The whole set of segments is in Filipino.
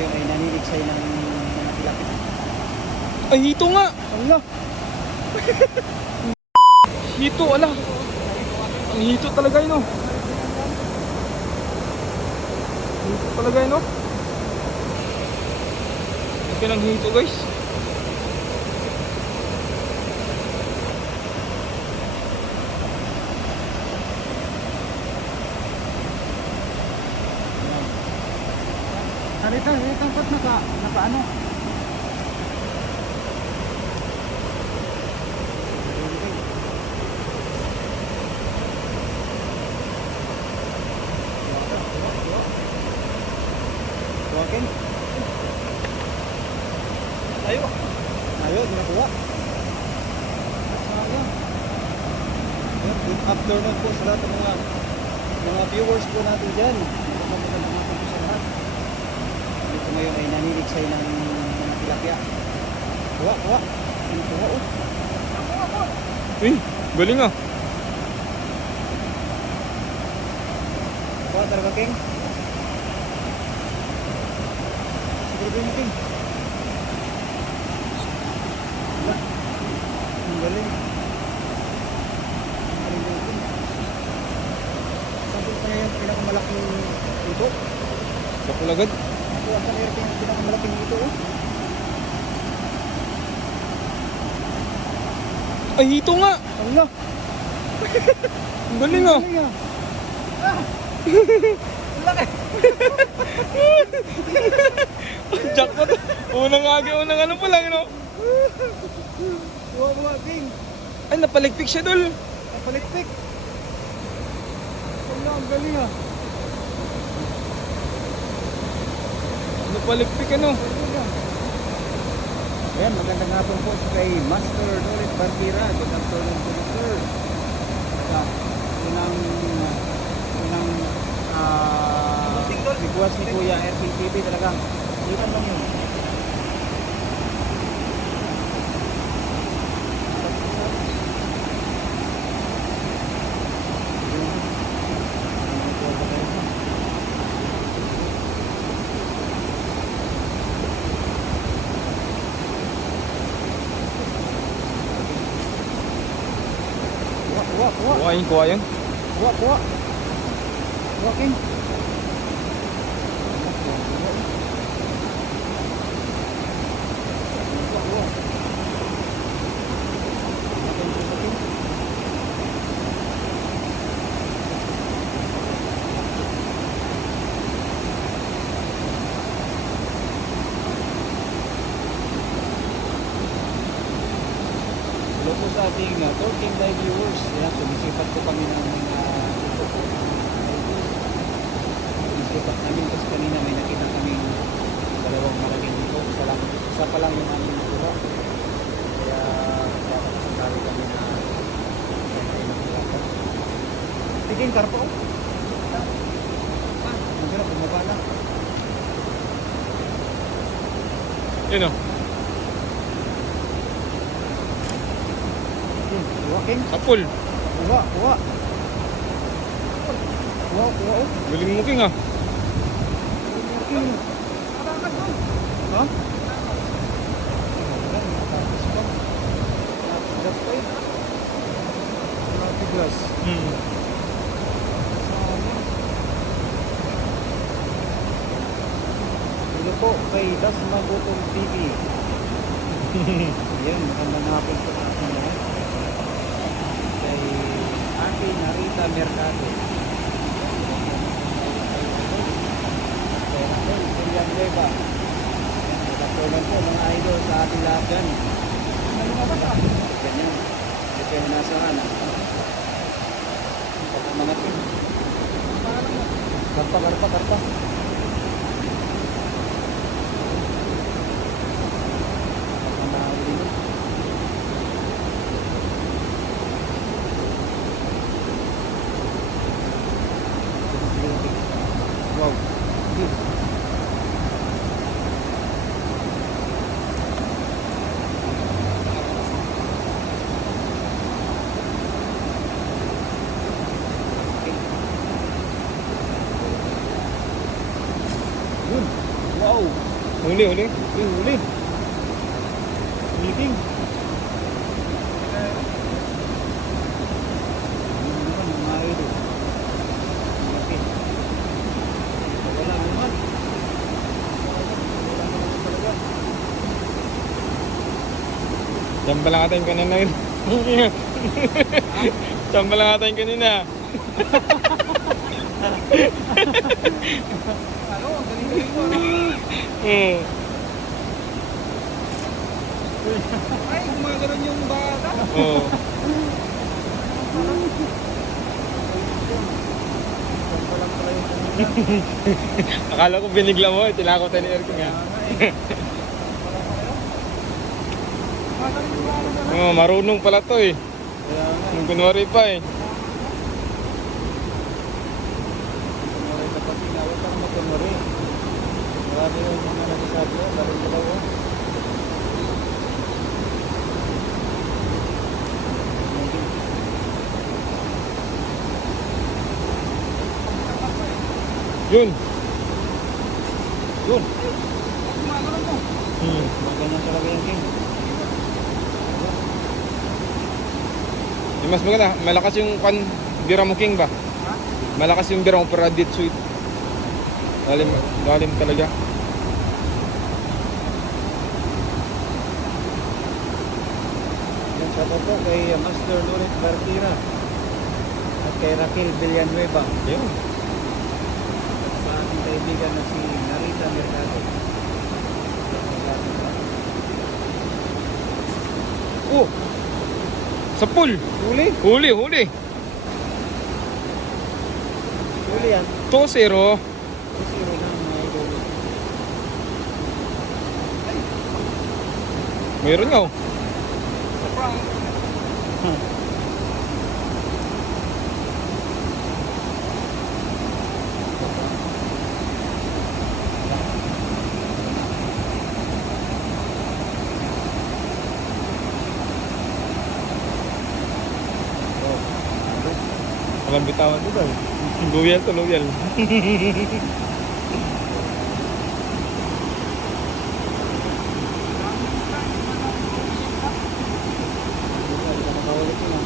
ngayon ay naninigsay ng mga tilapia. Ay, hito nga! Ano? Hito, ala! Ang hito talaga yun, oh. Hito talaga yun, oh. Laki ng hito, guys. Halika, ba't naka ano? Walking? Tayo. Ayaw, di nakuha. Sayang. Good afternoon po sa lahat ng mga viewers po natin dyan. Magandang hapon po sa lahat. Dito ngayon ay naninigsay ng mga tilapia. Kuha. Ano kuha, oh? Uy, galing ah. Kuha talaga, King. Siguro din, King. Wala. Ang galing. Ang galing din, King. Sabi pa niya yung pinakamalaking ito. Kapulagad. Kuha pa niya yung pinakamalaking ito, oh. Ay, hito nga! Ano? Ang galing ah. Galing, ah. Jackpot. Unang ano pa lang, no? Kuha, King. Ay, napaligpik siya, dul. Napalitpik. Wala, ang galing, ah. Napaligpik, ano? Galing, ah. Ayan, magandang hapon po sa kay Master Dolit Barbira. Good afternoon po, sir. Saka, unang request ni Kuya RPTV talagang ipan lang yun. Kuha. Kuha yan. Kuha, King. Kuha. Hello po sa ating talking live viewers. Yan, sumisipat po kami ng mga ito po. Sumisipat namin kasi kanina may nakita kami dalawang malaking ito. Isa pa lang yung aming nakuha. Kaya nakasakali kami na ay nakulatan. Tiging karpa oh. Masarap, bumaba na. Yun, oh. Kuha, King. Sapul. Kuha. Kuha, oh. Galing mo, King, ah. Ha? Tigas. Hello po kay Dasma Botong TV. Yan, magandang hapon po sa ating lahat. Kay Aki Narita Mercado. Kay Rafael Silian Leva. Good afternoon po mga idol sa ating lahat dyan. Ganyan. Ito yung nasaan. Mga team. Karpa. Wow. Yun. Wow. Huli, huli. Uy, huli. Meeting. Ano naman, mga idol. Malaki. Wala naman. Wala naman talaga. Diyan pa lang ata yung kanina yun. Diyan pa lang ata yung kanina. Ano, ang galing-galing mo, ano? Ay, gumagano'n yung bata. Oo. Yan pa lang pala yung kanina. Akala ko binigla mo, tinakotan ni Erking ha. Oh, marunong pala to eh. Kaya nga, Yung kunwari pa eh. kunwari dapat inawat lang mo kunwari. Marami yung mga nagsasabi yan, galing dalawa. Yun. Yun, Hmm. ganyan talaga yung king. Yung mas maganda, malakas yung bira mo king ba? Malakas yung bira mo para dead sweet. Lalim talaga. Yan, shout out po kay Master Loret Bartira at kay Raquel Villanueva. Yun. At sa ating kaibigan na si Narita Mercado. Oh! Sa pool! Huli? Huli, huli! Huli yan. 2-0. 2-0 na mga idol. Mayroon nga oh. Walang bitawan dito eh. Loyal to loyal. Hindi ka makaulit yun ah.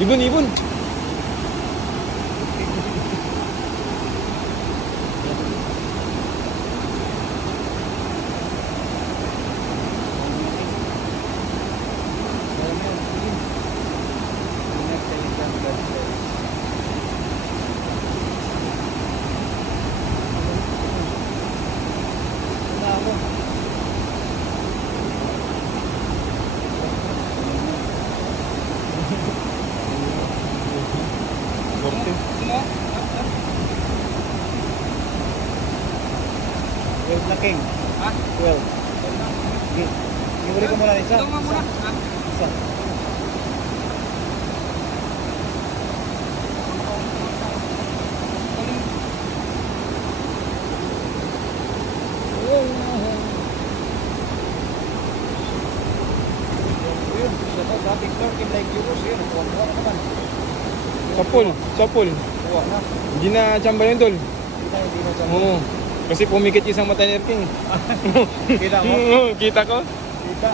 Ibon, ibon! Sorte. 12 na king. Ha? 12. Sige. Ihuli ko muna isa. Ito nga muna. Isa. Yun, siya to, dating start in like euros yun. Kuha na naman. Sa pool, sa pool. Kuha na. Hindi na chamba yun tol. Hindi na siya. Oo. Kasi pumikit isang mata ni Erking. Kita mo? Kita ko. Kita.